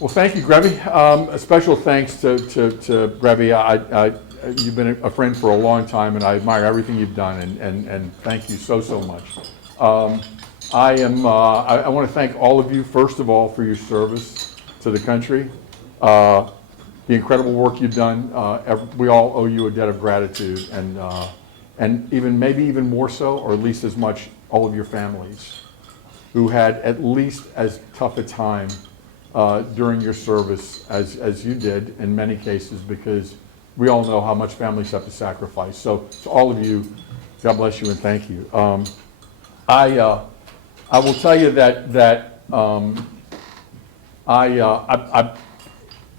Well, thank you, Grevy. A special thanks to Grevy. You've been a friend for a long time, and I admire everything you've done, and thank you so much. I want to thank all of you, first of all, for your service to the country, the incredible work you've done. We all owe you a debt of gratitude, and maybe even more so, or at least as much, all of your families who had at least as tough a time during your service as you did in many cases, because we all know how much families have to sacrifice. So to all of you, God bless you and thank you. I will tell you that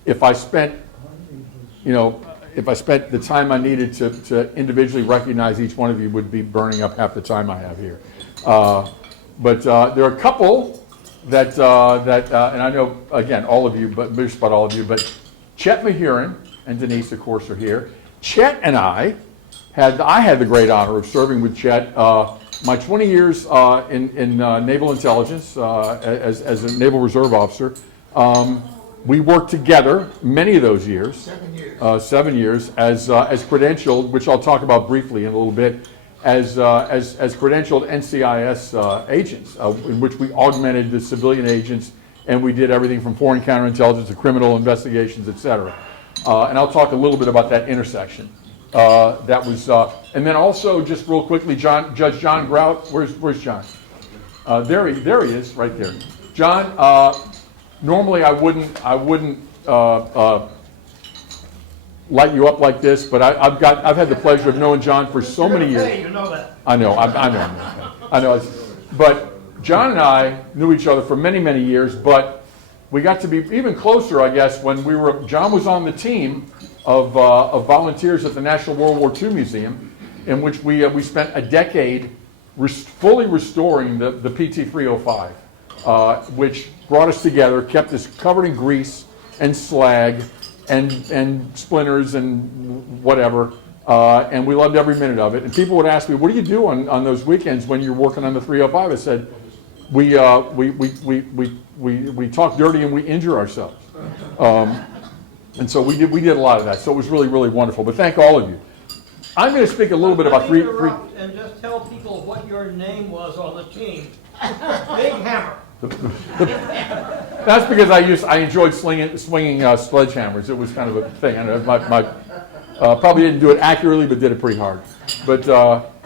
if I spent the time I needed to individually recognize each one of you, would be burning up half the time I have here. But there are a couple that and I know, again, all of you, but just about all of you, but Chet Mahurin and Denise, of course, are here. Chet and I had the great honor of serving with Chet my 20 years in naval intelligence as a naval reserve officer. We worked together many of those years. 7 years. 7 years as credentialed, which I'll talk about briefly in a little bit, as credentialed NCIS agents, in which we augmented the civilian agents, and we did everything from foreign counterintelligence to criminal investigations, etc. And I'll talk a little bit about that intersection. That was, and then also just real quickly, Judge John Grout. Where's John? There he is, right there. John. Normally I wouldn't light you up like this, but I've had the pleasure of knowing John for so many years. You know that. I know. But John and I knew each other for many years, but we got to be even closer, I guess, when John was on the team of volunteers at the National World War II Museum, in which we spent a decade fully restoring the PT-305, which brought us together, kept us covered in grease and slag and splinters and whatever, and we loved every minute of it. And people would ask me, what do you do on those weekends when you're working on the 305? I said, we talk dirty and we injure ourselves. And so we did a lot of that. So it was really wonderful. But thank all of you. I'm going to speak a little bit about three. And just tell people what your name was on the team. Big Hammer. That's because I enjoyed swinging sledgehammers. It was kind of a thing. I probably didn't do it accurately, but did it pretty hard. But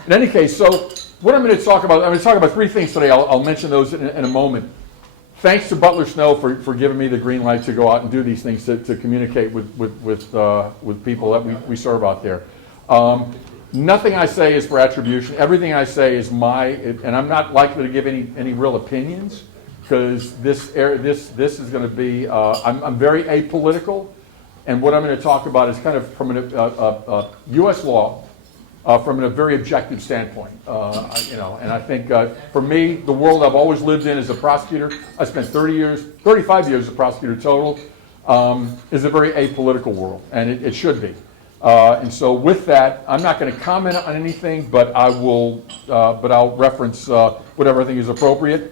in any case, so what I'm going to talk about three things today. I'll mention those in a moment. Thanks to Butler Snow for giving me the green light to go out and do these things to communicate with people that we serve out there. Nothing I say is for attribution. Everything I say is and I'm not likely to give any real opinions, because this is going to be. I'm very apolitical, and what I'm going to talk about is kind of from a U.S. law, from a very objective standpoint. And I think for me, the world I've always lived in as a prosecutor, I spent 35 years as a prosecutor total, is a very apolitical world, and it should be. And so with that, I'm not going to comment on anything, but I'll reference whatever I think is appropriate.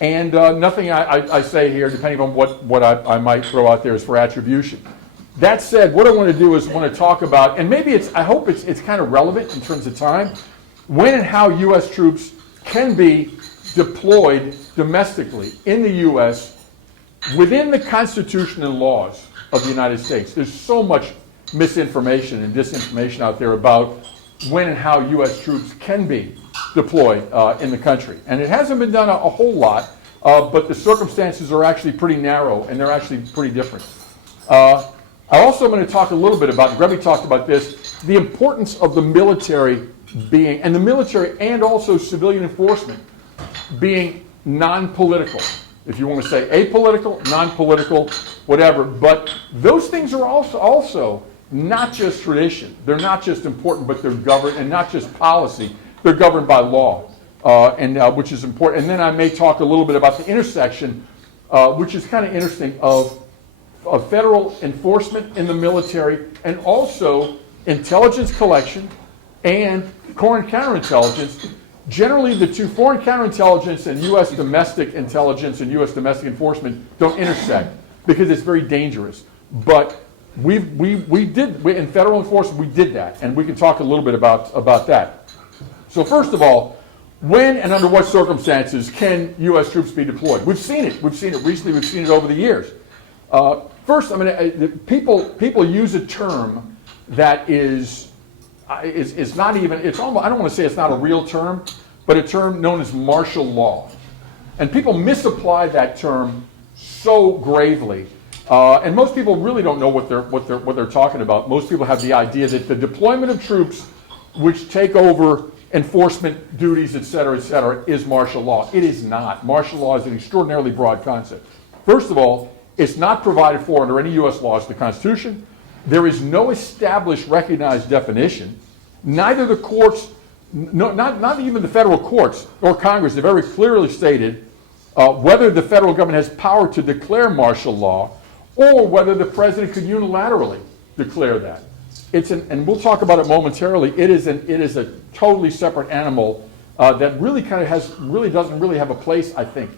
And nothing I say here, depending on what I might throw out there, is for attribution. That said, what I want to do is want to talk about, and maybe I hope it's kind of relevant in terms of time, when and how U.S. troops can be deployed domestically in the U.S. within the Constitution and laws of the United States. There's so much misinformation and disinformation out there about when and how U.S. troops can be deployed in the country. And it hasn't been done a whole lot, but the circumstances are actually pretty narrow, and they're actually pretty different. I also am going to talk a little bit about, Grevy talked about this, the importance of the military and the military and also civilian enforcement being non-political. If you want to say apolitical, non-political, whatever. But those things are also not just tradition. They're not just important, but they're governed, and not just policy. They're governed by law, which is important. And then I may talk a little bit about the intersection, which is kind of interesting, of federal enforcement in the military, and also intelligence collection and foreign counterintelligence Generally, the two, foreign counterintelligence and U.S. domestic intelligence and U.S. domestic enforcement, don't intersect because it's very dangerous. But in federal enforcement, we did that, and we can talk a little bit about that. So first of all, when and under what circumstances can U.S. troops be deployed? We've seen it. We've seen it recently. We've seen it over the years. First, people use a term that is not even, it's almost, I don't want to say it's not a real term, but a term known as martial law. And people misapply that term so gravely. And most people really don't know what they're talking about. Most people have the idea that the deployment of troops which take over enforcement duties, et cetera, is martial law. It is not. Martial law is an extraordinarily broad concept. First of all, it's not provided for under any U.S. laws, the Constitution. There is no established, recognized definition. Neither the courts, not even the federal courts or Congress have very clearly stated whether the federal government has power to declare martial law or whether the president could unilaterally declare that. And we'll talk about it momentarily. It is a totally separate animal that really doesn't really have a place, I think,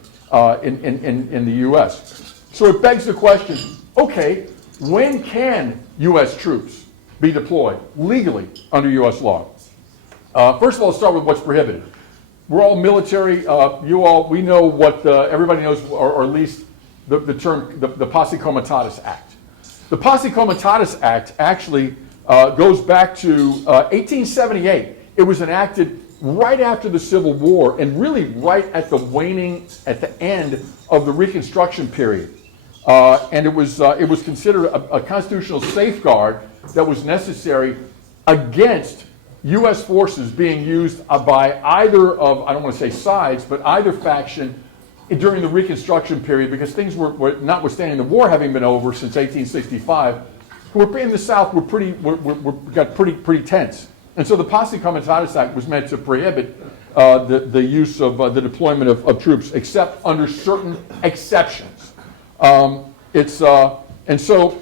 in the U.S. So it begs the question: okay, when can U.S. troops be deployed legally under U.S. law? First of all, let's start with what's prohibited. We're all military. We know what everybody knows, or at least the term, the Posse Comitatus Act. The Posse Comitatus Act actually goes back to 1878. It was enacted right after the Civil War, and really right at the end of the Reconstruction period. And it was considered a constitutional safeguard that was necessary against U.S. forces being used by either of, I don't want to say sides, but either faction during the Reconstruction period, because things were notwithstanding the war having been over since 1865, in the South got pretty tense. And so the Posse Comitatus Act was meant to prohibit the use of the deployment of troops, except under certain exceptions. And so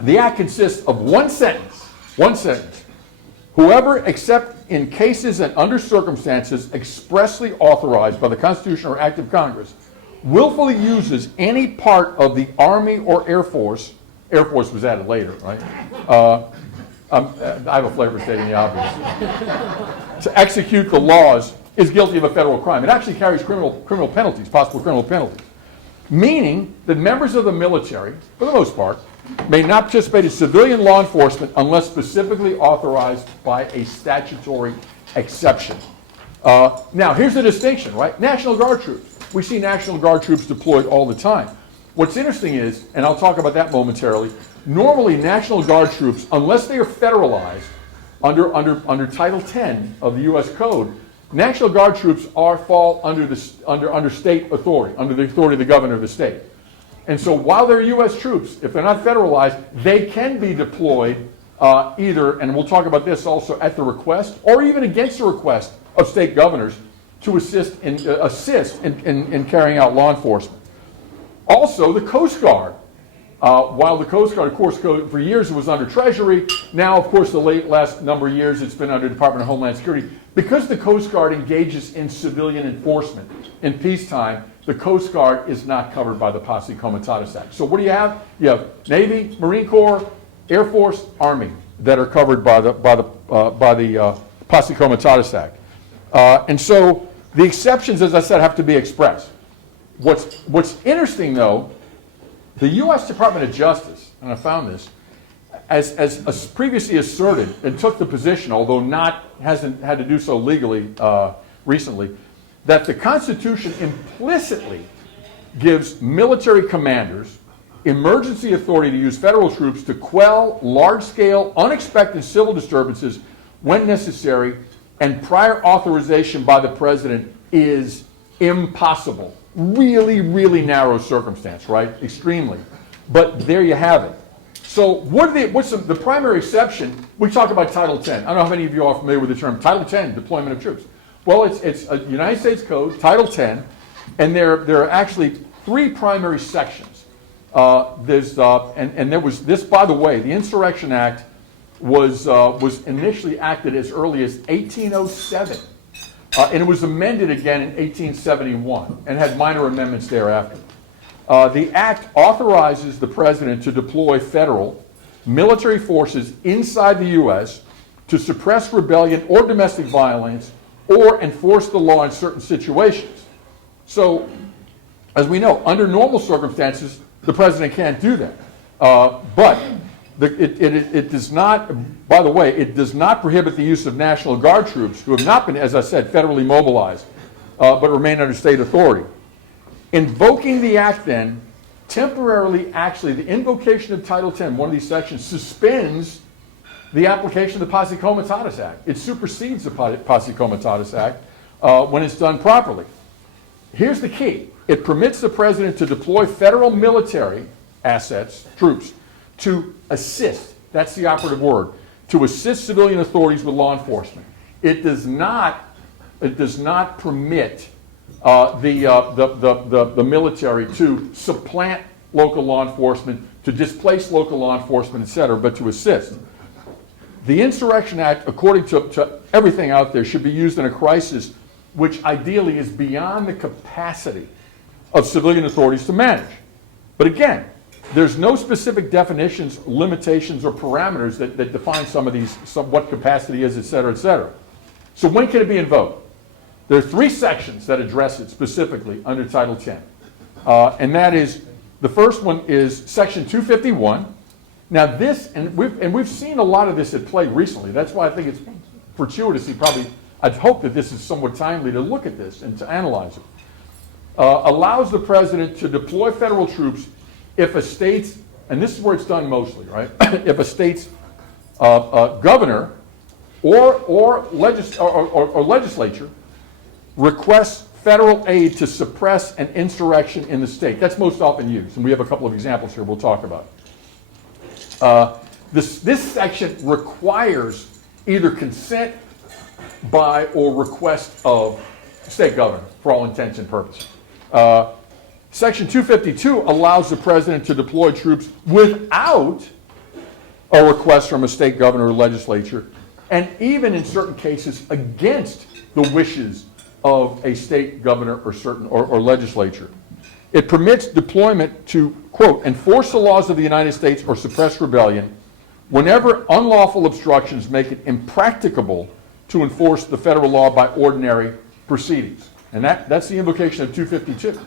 the act consists of one sentence. Whoever, except in cases and under circumstances expressly authorized by the Constitution or Act of Congress, willfully uses any part of the Army or Air Force was added later, right? I have a flavor stating the obvious. To execute the laws is guilty of a federal crime. It actually carries criminal penalties, possible criminal penalties. Meaning that members of the military, for the most part, may not participate in civilian law enforcement unless specifically authorized by a statutory exception. Now, here's the distinction, right? National Guard troops. We see National Guard troops deployed all the time. What's interesting is, and I'll talk about that momentarily, normally National Guard troops, unless they are federalized under Title 10 of the U.S. Code, National Guard troops fall under state authority, under the authority of the governor of the state. And so while they're U.S. troops, if they're not federalized, they can be deployed either, and we'll talk about this also, at the request or even against the request of state governors to assist in carrying out law enforcement. Also, the Coast Guard. While the Coast Guard, of course, for years it was under Treasury, now, of course, the last number of years it's been under Department of Homeland Security. Because the Coast Guard engages in civilian enforcement in peacetime, the Coast Guard is not covered by the Posse Comitatus Act. So what do you have? You have Navy, Marine Corps, Air Force, Army that are covered by the Posse Comitatus Act. And so the exceptions, as I said, have to be expressed. What's interesting, though, the U.S. Department of Justice, and I found this, as previously asserted and took the position, although hasn't had to do so legally recently, that the Constitution implicitly gives military commanders emergency authority to use federal troops to quell large-scale, unexpected civil disturbances when necessary, and prior authorization by the president is impossible. Really, really narrow circumstance, right? Extremely. But there you have it. So what's the primary exception? We talk about Title 10. I don't know how many of you are familiar with the term Title 10, deployment of troops. Well, it's a United States Code, Title 10, and there are actually three primary sections. There was this, by the way, the Insurrection Act was initially acted as early as 1807. and it was amended again in 1871 and had minor amendments thereafter. The act authorizes the president to deploy federal military forces inside the U.S. to suppress rebellion or domestic violence or enforce the law in certain situations. So, as we know, under normal circumstances, the president can't do that. But it does not, by the way, it does not prohibit the use of National Guard troops who have not been, as I said, federally mobilized, but remain under state authority. Invoking the act then, temporarily, actually, the invocation of Title X, one of these sections, suspends the application of the Posse Comitatus Act. It supersedes the Posse Comitatus Act when it's done properly. Here's the key. It permits the president to deploy federal military assets, troops, to assist, that's the operative word, to assist civilian authorities with law enforcement. It does not permit the military to supplant local law enforcement, to displace local law enforcement, et cetera, but to assist. The Insurrection Act, according to everything out there, should be used in a crisis which ideally is beyond the capacity of civilian authorities to manage. But again, there's no specific definitions, limitations, or parameters that define some of these, what capacity is, et cetera, et cetera. So when can it be invoked? There are 3 sections that address it specifically under Title X. And that is, the first one is Section 251. Now this, and we've seen a lot of this at play recently. That's why I think it's fortuitous, I'd hope that this is somewhat timely to look at this and to analyze it. Allows the president to deploy federal troops if a state's, and this is where it's done mostly, right? If a state's governor or legislature requests federal aid to suppress an insurrection in the state. That's most often used, and we have a couple of examples here we'll talk about. This section requires either consent by or request of state governor for all intents and purposes. Section 252 allows the president to deploy troops without a request from a state governor or legislature, and even in certain cases against the wishes of a state governor or legislature. It permits deployment to, quote, enforce the laws of the United States or suppress rebellion whenever unlawful obstructions make it impracticable to enforce the federal law by ordinary proceedings. And that's the invocation of 252.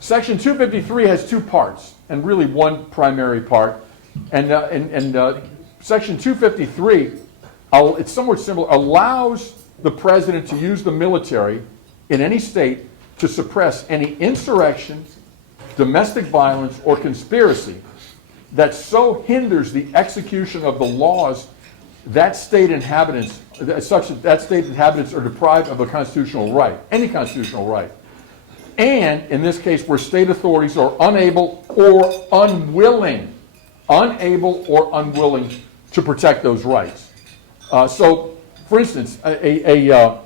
Section 253 has 2 parts, and really one primary part. And Section 253, it's somewhat similar, allows the president to use the military in any state to suppress any insurrection, domestic violence, or conspiracy that so hinders the execution of the laws that state inhabitants, such that state inhabitants are deprived of a constitutional right, any constitutional right. And in this case, where state authorities are unable or unwilling to protect those rights. So, for instance, I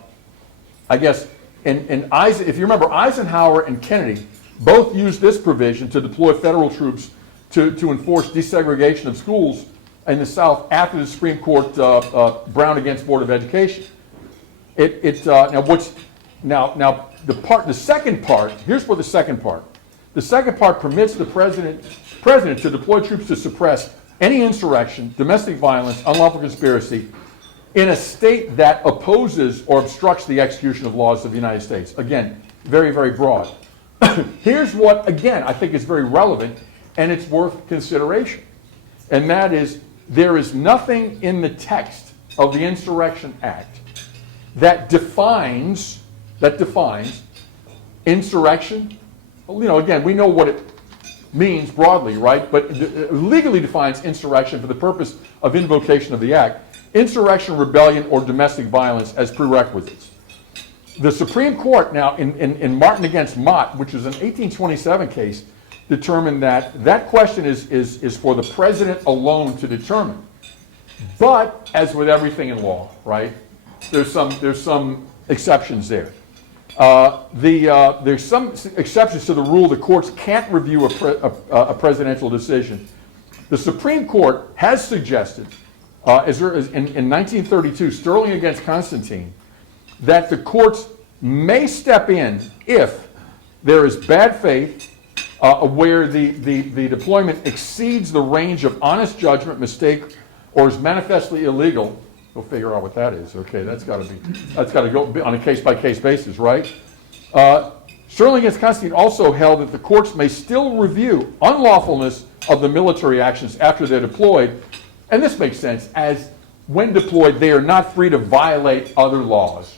guess, if you remember, Eisenhower and Kennedy both used this provision to deploy federal troops to enforce desegregation of schools in the South after the Supreme Court Brown against Board of Education. The second part. Here's what the second part. The second part permits the president to deploy troops to suppress any insurrection, domestic violence, unlawful conspiracy in a state that opposes or obstructs the execution of laws of the United States. Again, very, very broad. Here's what, again, I think is very relevant and it's worth consideration. And that is, there is nothing in the text of the Insurrection Act that defines insurrection. Again, we know what it means broadly, right? But it legally defines insurrection for the purpose of invocation of the act. Insurrection, rebellion, or domestic violence as prerequisites. The Supreme Court now, in Martin against Mott, which was an 1827 case, determined that question is for the president alone to determine. But as with everything in law, right, there's some exceptions there. There's some exceptions to the rule the courts can't review a presidential decision. The Supreme Court has suggested, in 1932, Sterling against Constantine, that the courts may step in if there is bad faith, where the deployment exceeds the range of honest judgment, mistake, or is manifestly illegal. We'll figure out what that is. Okay, that's got to go on a case-by-case basis, right? Sterling against Constantine also held that the courts may still review unlawfulness of the military actions after they're deployed, and this makes sense, as when deployed, they are not free to violate other laws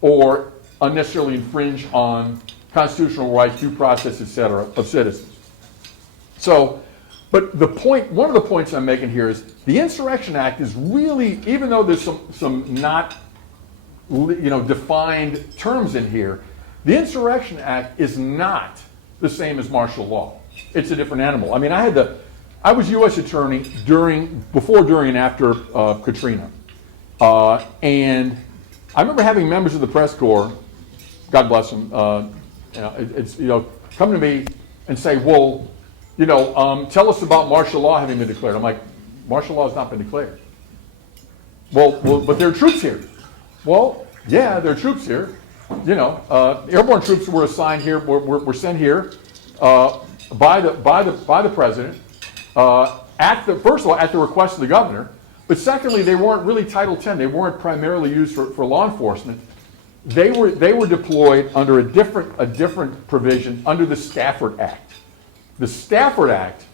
or unnecessarily infringe on constitutional rights, due process, etc., of citizens. So, but the point, one of the points I'm making here is the Insurrection Act is really, even though there's some not, defined terms in here, the Insurrection Act is not the same as martial law. It's a different animal. I mean, I was U.S. attorney before, during, and after Katrina, and I remember having members of the press corps, God bless them, come to me and say, well, tell us about martial law having been declared. I'm like, martial law has not been declared. Well, but there are troops here. Well, yeah, there are troops here. Airborne troops were assigned here, were sent here by the president. First of all, at the request of the governor, but secondly, they weren't really Title X. They weren't primarily used for law enforcement. They were deployed under a different provision under the Stafford Act. The Stafford Act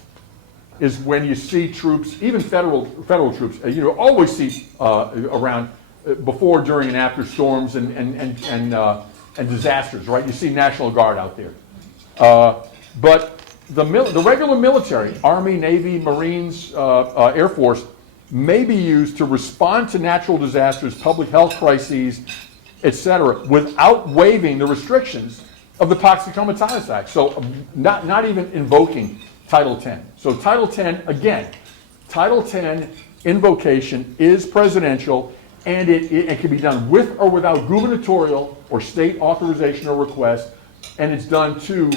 is when you see troops, even federal troops. Always see around before, during, and after storms and disasters. Right? You see National Guard out there, but the regular military, Army, Navy, Marines, Air Force, may be used to respond to natural disasters, public health crises, etc., without waiving the restrictions of the Toxic Comitatus Act. So not even invoking Title X. So Title X, again, Title X invocation is presidential, and it can be done with or without gubernatorial or state authorization or request, and it's done to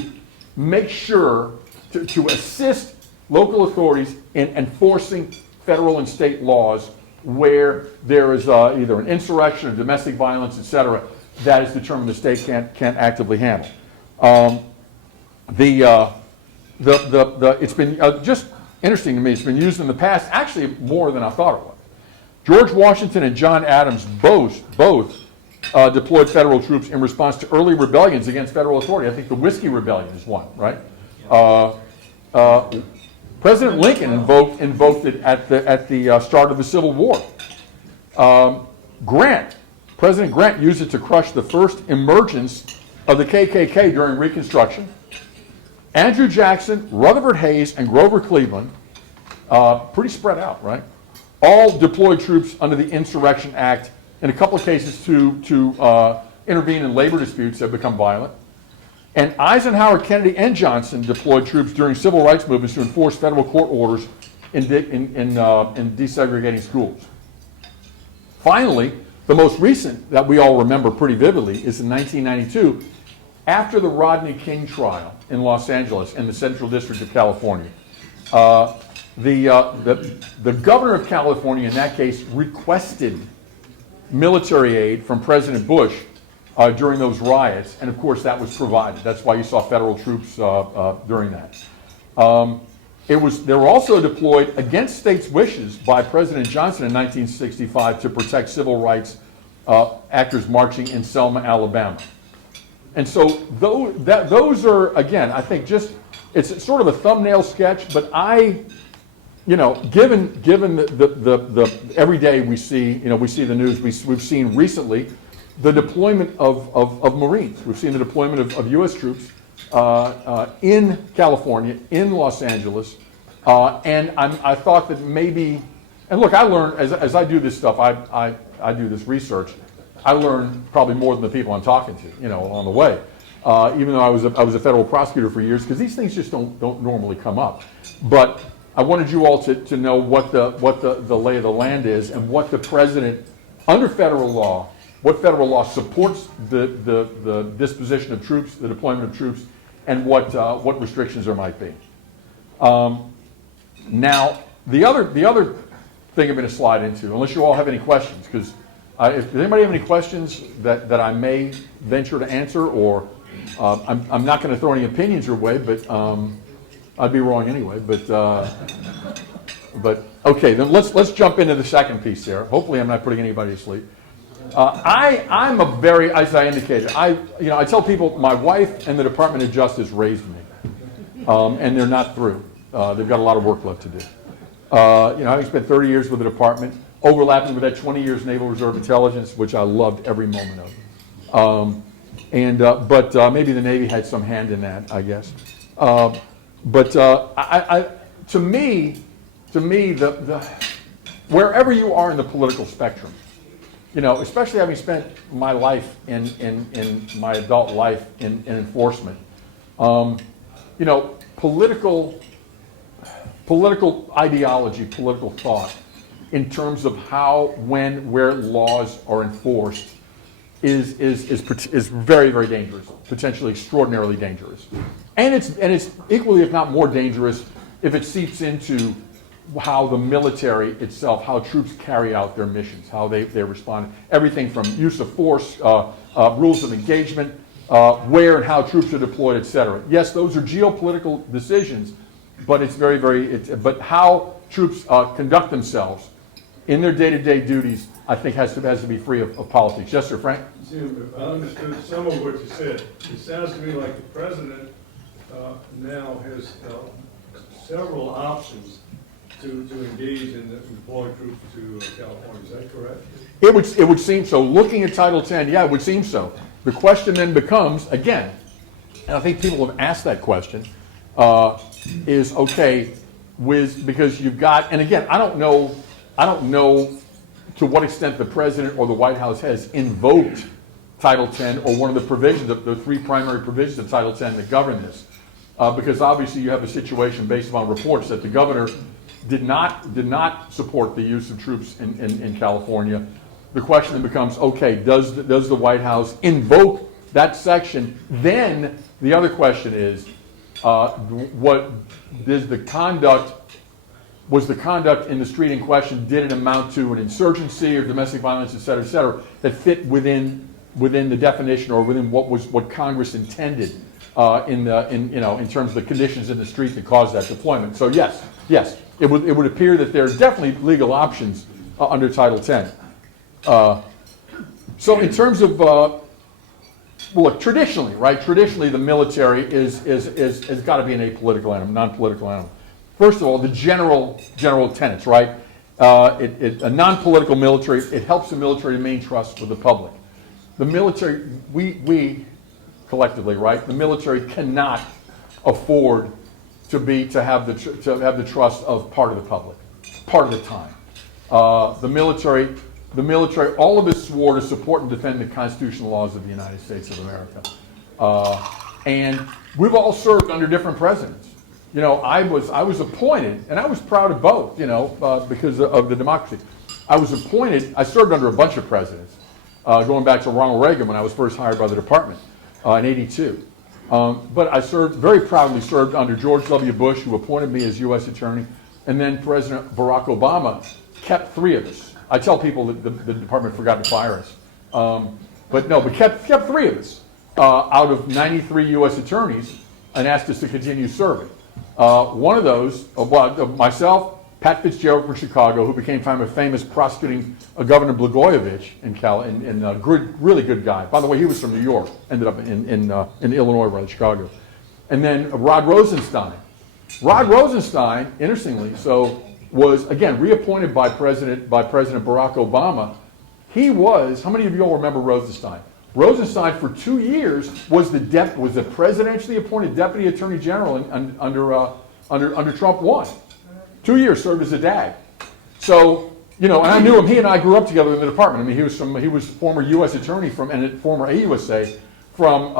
make sure to assist local authorities in enforcing federal and state laws where there is either an insurrection or domestic violence, etc., that is determined the state can't actively handle. It's been just interesting to me. It's been used in the past, actually more than I thought it was. George Washington and John Adams both deployed federal troops in response to early rebellions against federal authority. I think the Whiskey Rebellion is one, right? President Lincoln invoked it at the start of the Civil War. President Grant used it to crush the first emergence of the KKK during Reconstruction. Andrew Jackson, Rutherford Hayes, and Grover Cleveland, pretty spread out, right? All deployed troops under the Insurrection Act, in a couple of cases to intervene in labor disputes that have become violent. And Eisenhower, Kennedy, and Johnson deployed troops during civil rights movements to enforce federal court orders in desegregating schools. Finally, the most recent that we all remember pretty vividly is in 1992, after the Rodney King trial in Los Angeles in the Central District of California. The governor of California in that case requested military aid from President Bush during those riots, and of course that was provided. That's why you saw federal troops during that. They were also deployed against states' wishes by President Johnson in 1965 to protect civil rights actors marching in Selma, Alabama. And so those are, again, I think it's sort of a thumbnail sketch, but given the every day we see the news, we've seen recently the deployment of Marines. We've seen the deployment of U.S. troops in California, in Los Angeles, and I thought that maybe, and look, I learned, as I do this stuff, I do this research, I learn probably more than the people I'm talking to, on the way. Even though I was a federal prosecutor for years, because these things just don't normally come up. But I wanted you all to know what the lay of the land is, and what the president, under federal law, what federal law supports the disposition of troops, the deployment of troops, and what restrictions there might be. Now, the other thing I'm going to slide into, unless you all have any questions, because If anybody have any questions that I may venture to answer, or I'm not going to throw any opinions your way, but I'd be wrong anyway. But okay, then let's jump into the second piece there. Hopefully, I'm not putting anybody to sleep. I'm a very, as I indicated, I tell people my wife and the Department of Justice raised me, and they're not through. They've got a lot of work left to do. Having spent 30 years with the department, overlapping with that 20 years Naval Reserve Intelligence, which I loved every moment of. But maybe the Navy had some hand in that, I guess. To me, wherever you are in the political spectrum, especially having spent my life in my adult life in enforcement, political ideology, political thought, in terms of how, when, where laws are enforced, is very, very dangerous, potentially extraordinarily dangerous, and it's equally, if not more dangerous, if it seeps into how the military itself, how troops carry out their missions, how they respond. Everything from use of force, rules of engagement, where and how troops are deployed, et cetera. Yes, those are geopolitical decisions, but it's very, but how troops conduct themselves in their day-to-day duties, I think has to be free of politics. Yes, sir, Frank? Jim, if I understood some of what you said, it sounds to me like the president now has several options to engage in deploy troops to California. Is that correct? It would seem so. Looking at Title 10, yeah, it would seem so. The question then becomes, again, and I think people have asked that question, is okay, because you've got, and again, I don't know to what extent the president or the White House has invoked Title 10 or one of the provisions, the three primary provisions of Title 10 that govern this. Because obviously you have a situation based upon reports that the governor did not support the use of troops in California. The question then becomes, okay, does the White House invoke that section? Then the other question is, was the conduct in the street in question, did it amount to an insurgency or domestic violence, et cetera, that fit within the definition or within what Congress intended in terms of the conditions in the street that caused that deployment? So yes, it would appear that there are definitely legal options under Title 10. So in terms of traditionally, right? Traditionally, the military has got to be an apolitical animal, non-political animal. First of all, the general tenets, right? A non-political military, it helps the military to maintain trust with the public. The military, we collectively, right? The military cannot afford to have the trust of part of the public, part of the time. The military, all of us swore to support and defend the constitutional laws of the United States of America, and we've all served under different presidents. I was appointed, and I was proud of both, because of the democracy. I served under a bunch of presidents, going back to Ronald Reagan when I was first hired by the department in '82. But I very proudly served under George W. Bush, who appointed me as U.S. Attorney, and then President Barack Obama kept three of us. I tell people that the department forgot to fire us. But kept three of us out of 93 U.S. attorneys and asked us to continue serving. One of those, myself, Pat Fitzgerald from Chicago, who became famous prosecuting Governor Blagojevich really good guy. By the way, he was from New York, ended up in Illinois rather than Chicago. And then Rod Rosenstein. Rod Rosenstein, interestingly, was again reappointed by President Barack Obama. He was, how many of you all remember Rosenstein? Rosenstein for 2 years was the presidentially appointed Deputy Attorney General under Trump 1. 2 years served as a DAG. So, and I knew him. He and I grew up together in the department. I mean, he was former U.S. Attorney and former AUSA from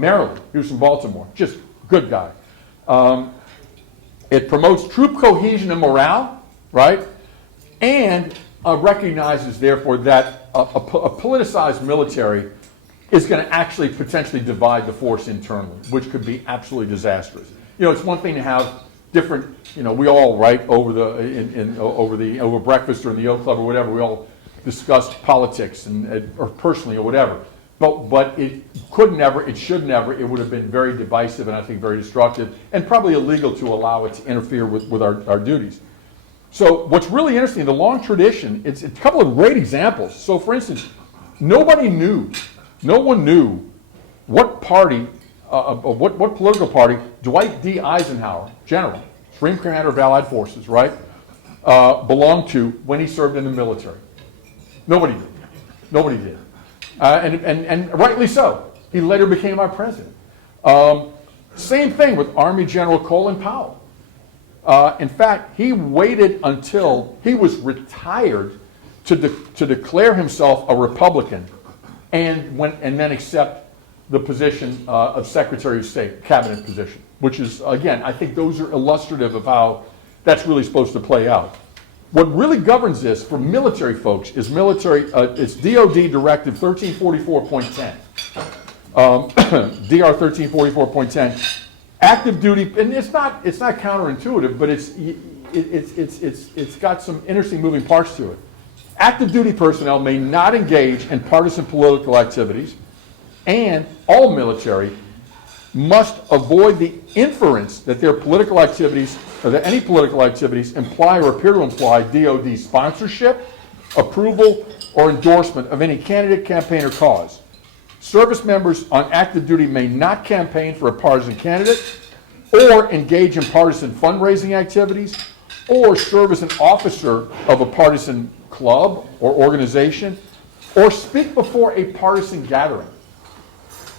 Maryland. He was from Baltimore. Just good guy. It promotes troop cohesion and morale, right? And recognizes, therefore, that a politicized military is going to actually potentially divide the force internally, which could be absolutely disastrous. It's one thing to have different, we all, right, over breakfast or in the Oak Club or whatever, we all discuss politics or personally or whatever. But it could never, it should never, it would have been very divisive and I think very destructive and probably illegal to allow it to interfere with our duties. So what's really interesting, the long tradition, it's a couple of great examples. So for instance, no one knew what party, what political party Dwight D. Eisenhower, General, Supreme Commander of Allied Forces, right, belonged to when he served in the military. Nobody did. Nobody did. And rightly so. He later became our president. Same thing with Army General Colin Powell. In fact, he waited until he was retired to declare himself a Republican and then accept the position of Secretary of State, cabinet position, which is, again, I think those are illustrative of how that's really supposed to play out. What really governs this for military folks is it's DOD Directive 1344.10. DR 1344.10. Active duty, and it's not counterintuitive, but it's got some interesting moving parts to it. Active duty personnel may not engage in partisan political activities, and all military must avoid the inference that their political activities or that any political activities imply or appear to imply DOD sponsorship, approval, or endorsement of any candidate, campaign, or cause. Service members on active duty may not campaign for a partisan candidate or engage in partisan fundraising activities or serve as an officer of a partisan club or organization or speak before a partisan gathering.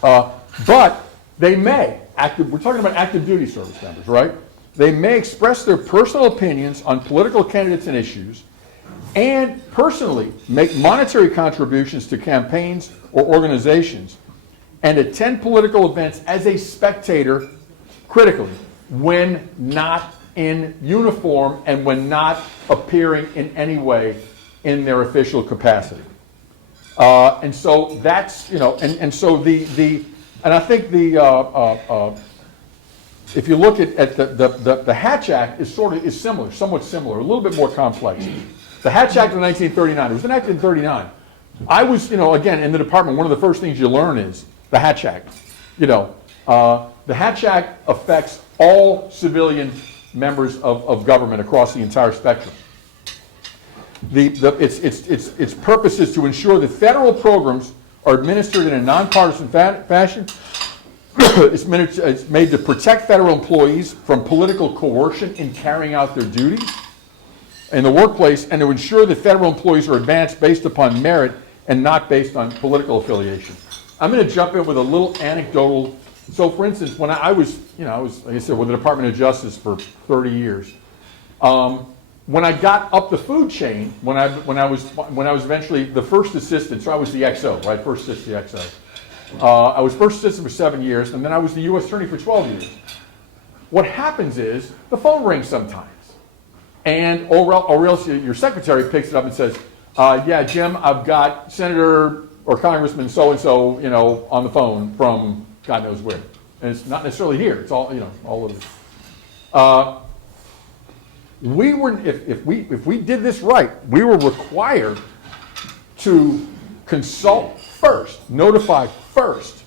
But they may, we're talking about active duty service members, right? They may express their personal opinions on political candidates and issues and personally make monetary contributions to campaigns or organizations and attend political events as a spectator, critically, when not in uniform and when not appearing in any way in their official capacity. And so that's, and so and I think if you look at the Hatch Act is similar, somewhat similar, a little bit more complex. The Hatch Act of 1939, it was enacted in 1939. I was, again, in the department, one of the first things you learn is the Hatch Act. The Hatch Act affects all civilian members of government across the entire spectrum. Its purpose is to ensure that federal programs are administered in a nonpartisan fashion. It's made to protect federal employees from political coercion in carrying out their duties in the workplace and to ensure that federal employees are advanced based upon merit and not based on political affiliation. I'm going to jump in with a little anecdotal. So, for instance, when I was, like I said, with the Department of Justice for 30 years. When I got up the food chain, when I was eventually the first assistant, so I was the XO, right? First assistant, the XO. I was first assistant for 7 years, and then I was the U.S. attorney for 12 years. What happens is the phone rings sometimes, and or else your secretary picks it up and says, "Yeah, Jim, I've got Senator or Congressman so and so, on the phone from God knows where." And it's not necessarily here; it's all all over. If we did this right, we were required to consult first, notify first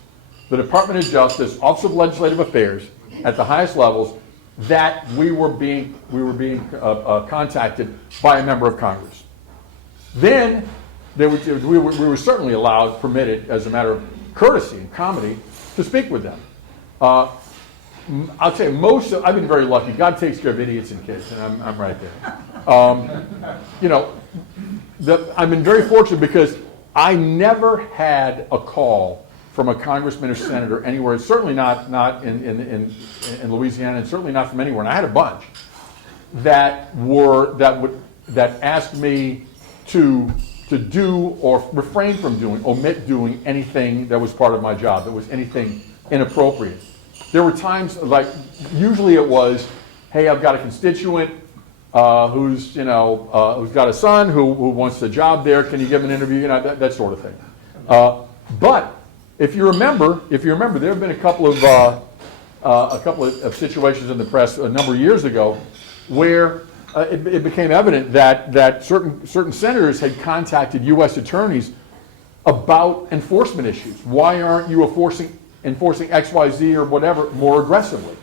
the Department of Justice, Office of Legislative Affairs, at the highest levels, that we were being contacted by a member of Congress. Then we were certainly allowed, permitted, as a matter of courtesy and comedy, to speak with them. I'll tell you, I've been very lucky. God takes care of idiots and kids, and I'm right there. I've been very fortunate because I never had a call from a congressman or senator anywhere, certainly not in Louisiana, and certainly not from anywhere. And I had a bunch that asked me to do or refrain from doing, omit doing anything that was part of my job, that was anything inappropriate. There were times, like, usually it was, hey, I've got a constituent who's got a son who wants a job there. Can you give him an interview? That sort of thing. But if you remember, there have been a couple of situations in the press a number of years ago where it became evident that certain senators had contacted U.S. attorneys about enforcement issues. Why aren't you enforcing X, Y, Z or whatever more aggressively?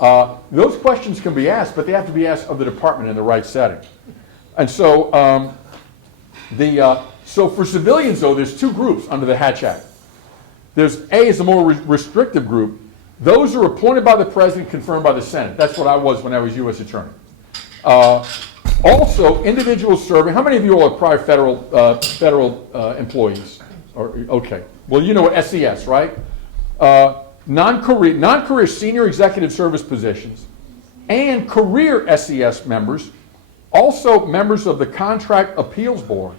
Those questions can be asked, but they have to be asked of the department in the right setting. And so, so for civilians, though, there's two groups under the Hatch Act. There's A is a more restrictive group. Those are appointed by the president, confirmed by the Senate. That's what I was when I was U.S. attorney. Also, individuals serving. How many of you all are prior federal employees? Okay. Well, you know what SES, right? Non-career senior executive service positions and career SES members, also members of the Contract Appeals Board,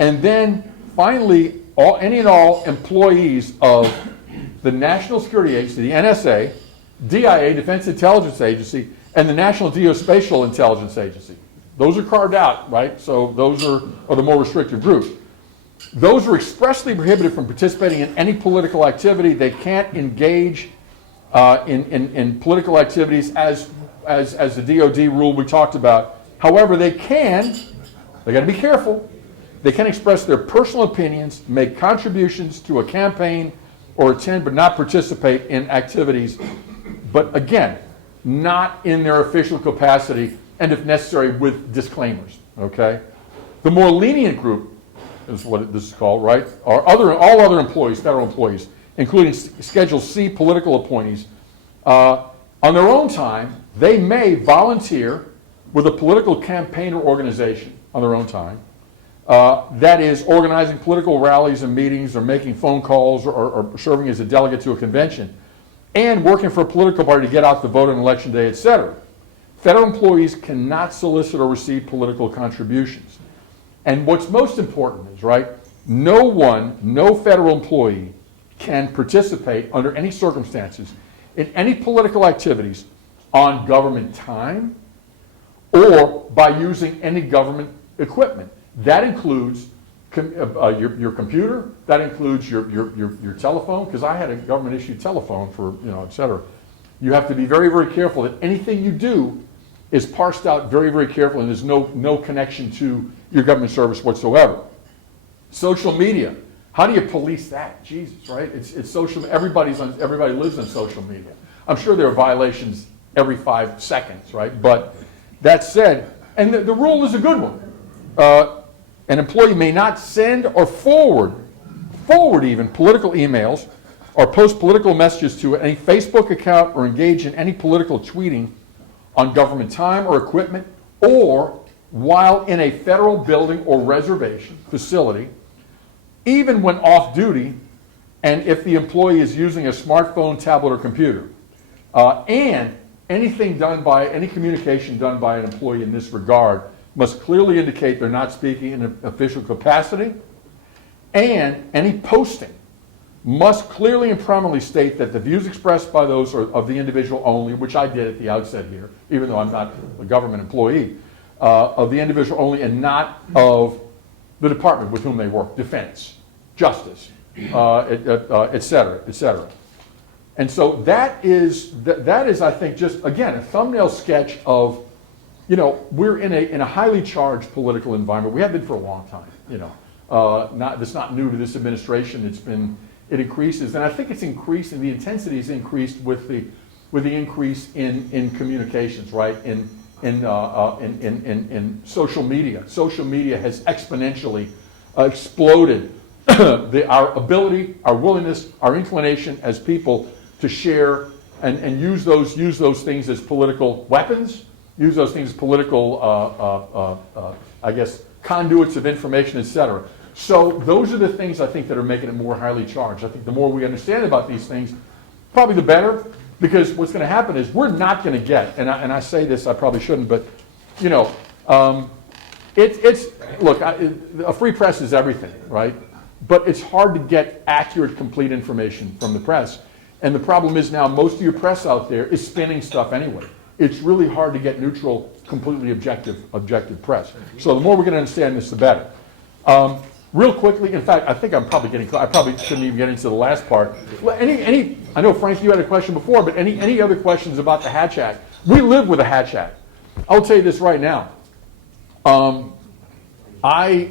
and then finally any and all employees of the National Security Agency, the NSA, DIA, Defense Intelligence Agency, and the National Geospatial Intelligence Agency. Those are carved out, right? So those are the more restrictive groups. Those are expressly prohibited from participating in any political activity. They can't engage in political activities as the DOD rule we talked about. However, they got to be careful. They can express their personal opinions, make contributions to a campaign, or attend but not participate in activities. But again, not in their official capacity, and if necessary, with disclaimers. Okay? The more lenient group is what this is called, right? Are all other employees, federal employees, including Schedule C political appointees. On their own time, they may volunteer with a political campaign or organization on their own time. That is, organizing political rallies and meetings, or making phone calls, or serving as a delegate to a convention, and working for a political party to get out the vote on election day, etc. Federal employees cannot solicit or receive political contributions. And what's most important is, right, no federal employee can participate under any circumstances in any political activities on government time or by using any government equipment. That includes your computer, that includes your telephone, because I had a government-issued telephone for, et cetera. You have to be very, very careful that anything you do is parsed out very, very carefully, and there's no connection to your government service whatsoever. Social media. How do you police that? Jesus, right? It's social. Everybody lives on social media. I'm sure there are violations every 5 seconds, right? But that said, and the rule is a good one. An employee may not send or forward even political emails or post political messages to any Facebook account or engage in any political tweeting on government time or equipment, or while in a federal building or reservation facility, even when off duty, and if the employee is using a smartphone, tablet, or computer. And any communication done by an employee in this regard must clearly indicate they're not speaking in an official capacity, and any posting must clearly and prominently state that the views expressed by those are of the individual only, which I did at the outset here, even though I'm not a government employee, of the individual only and not of the department with whom they work, defense, justice, et cetera, et cetera. And so that is, I think, just, again, a thumbnail sketch of, we're in a highly charged political environment. We have been for a long time, It's not new to this administration. It increases, and I think it's increased, and the intensity is increased with the increase in communications, right? In social media. Social media has exponentially exploded our ability, our willingness, our inclination as people to share and use those things as political weapons, use those things as political, conduits of information, etc. So those are the things I think that are making it more highly charged. I think the more we understand about these things, probably the better, because what's going to happen is we're not going to get, and I say this, I probably shouldn't, but a free press is everything, right? But it's hard to get accurate, complete information from the press. And the problem is now most of your press out there is spinning stuff anyway. It's really hard to get neutral, completely objective press. So the more we're going to understand this, the better. Real quickly, in fact, I think I'm probably getting close. I probably shouldn't even get into the last part. I know, Frank, you had a question before, but any other questions about the Hatch Act? We live with the Hatch Act. I'll tell you this right now. I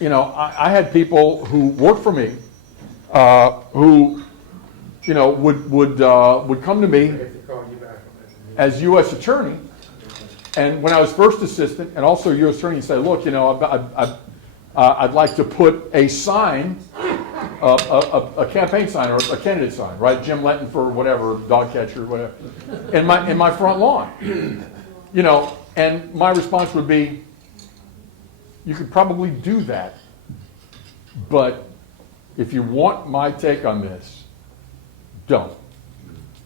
had people who worked for me who, would come to me as U.S. attorney, and when I was first assistant and also U.S. attorney, and say, look, I'd like to put a sign, a campaign sign or a candidate sign, right? Jim Letten for whatever, dog catcher, whatever, in my front lawn. And my response would be, you could probably do that, but if you want my take on this, don't.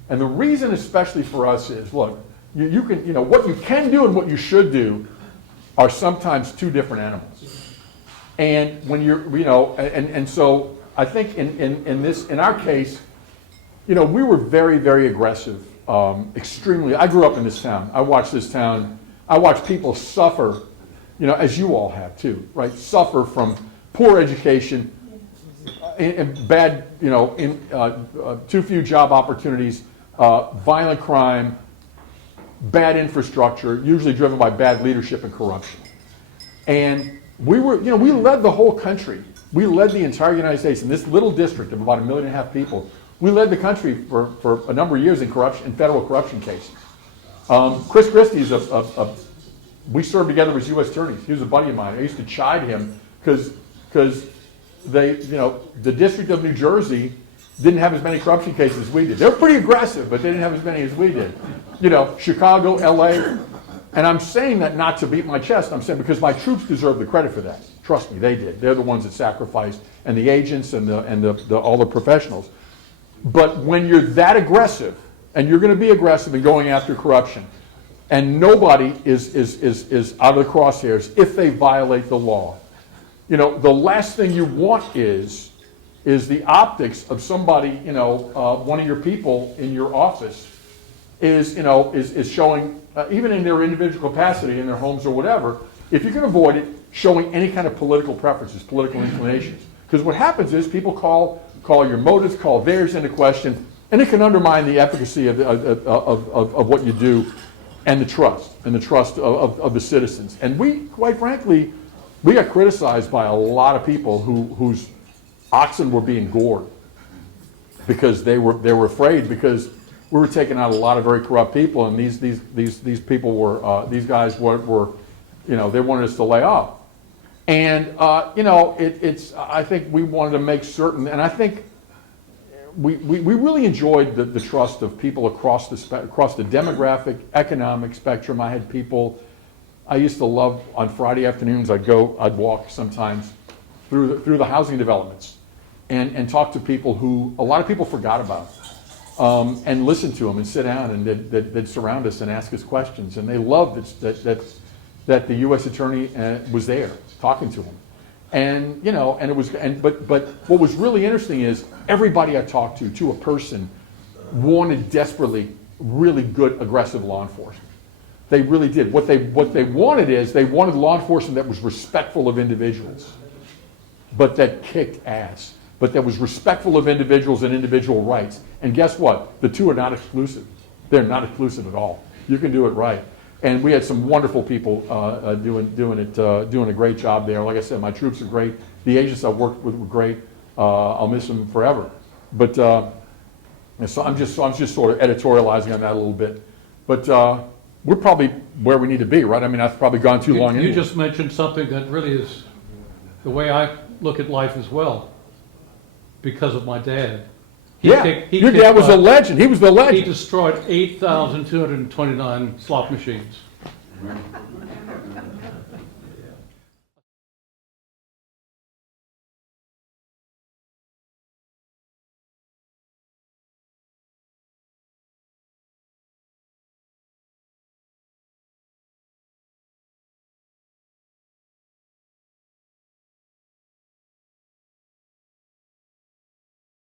And the reason especially for us is, look, you can, what you can do and what you should do are sometimes two different animals. And when you're, and so I think in our case, we were very, very aggressive, extremely. I grew up in this town. I watched people suffer, as you all have too, right? Suffer from poor education, and bad, too few job opportunities, violent crime, bad infrastructure, usually driven by bad leadership and corruption. And we led the whole country. We led the entire United States in this little district of about 1.5 million people. We led the country for a number of years in federal corruption cases. Chris Christie's we served together as U.S. attorneys. He was a buddy of mine. I used to chide him because the District of New Jersey didn't have as many corruption cases as we did. They were pretty aggressive, but they didn't have as many as we did. Chicago, L.A. And I'm saying that not to beat my chest. I'm saying because my troops deserve the credit for that. Trust me, they did. They're the ones that sacrificed, and the agents and all the professionals. But when you're that aggressive, and you're going to be aggressive in going after corruption, and nobody is out of the crosshairs if they violate the law, the last thing you want is the optics of somebody, one of your people in your office is showing, even in their individual capacity in their homes or whatever, if you can avoid it, showing any kind of political preferences, political inclinations. Because what happens is people call your motives, call theirs into question, and it can undermine the efficacy of what you do and the trust of the citizens. And we, quite frankly, we got criticized by a lot of people whose oxen were being gored because they were afraid, because we were taking out a lot of very corrupt people, and these people were these guys were they wanted us to lay off. And it's I think we wanted to make certain, and I think we really enjoyed the trust of people across the demographic, economic spectrum. I had people I used to love on Friday afternoons. I'd walk sometimes through the housing developments and talk to people who a lot of people forgot about, and listen to them and sit down, and they'd surround us and ask us questions, and they loved that the U.S. attorney was there talking to them. And but what was really interesting is everybody I talked to a person wanted desperately really good aggressive law enforcement. They really did. What they wanted is they wanted law enforcement that was respectful of individuals, but that kicked ass, but that was respectful of individuals and individual rights. And guess what? The two are not exclusive. They're not exclusive at all. You can do it right. And we had some wonderful people doing a great job there. Like I said, my troops are great. The agents I worked with were great. I'll miss them forever. But so I'm just sort of editorializing on that a little bit. But we're probably where we need to be, right? I mean, I've probably gone too long. You just mentioned something that really is the way I look at life as well, because of my dad. Your dad was a legend. He was the legend. He destroyed 8,229 slot machines.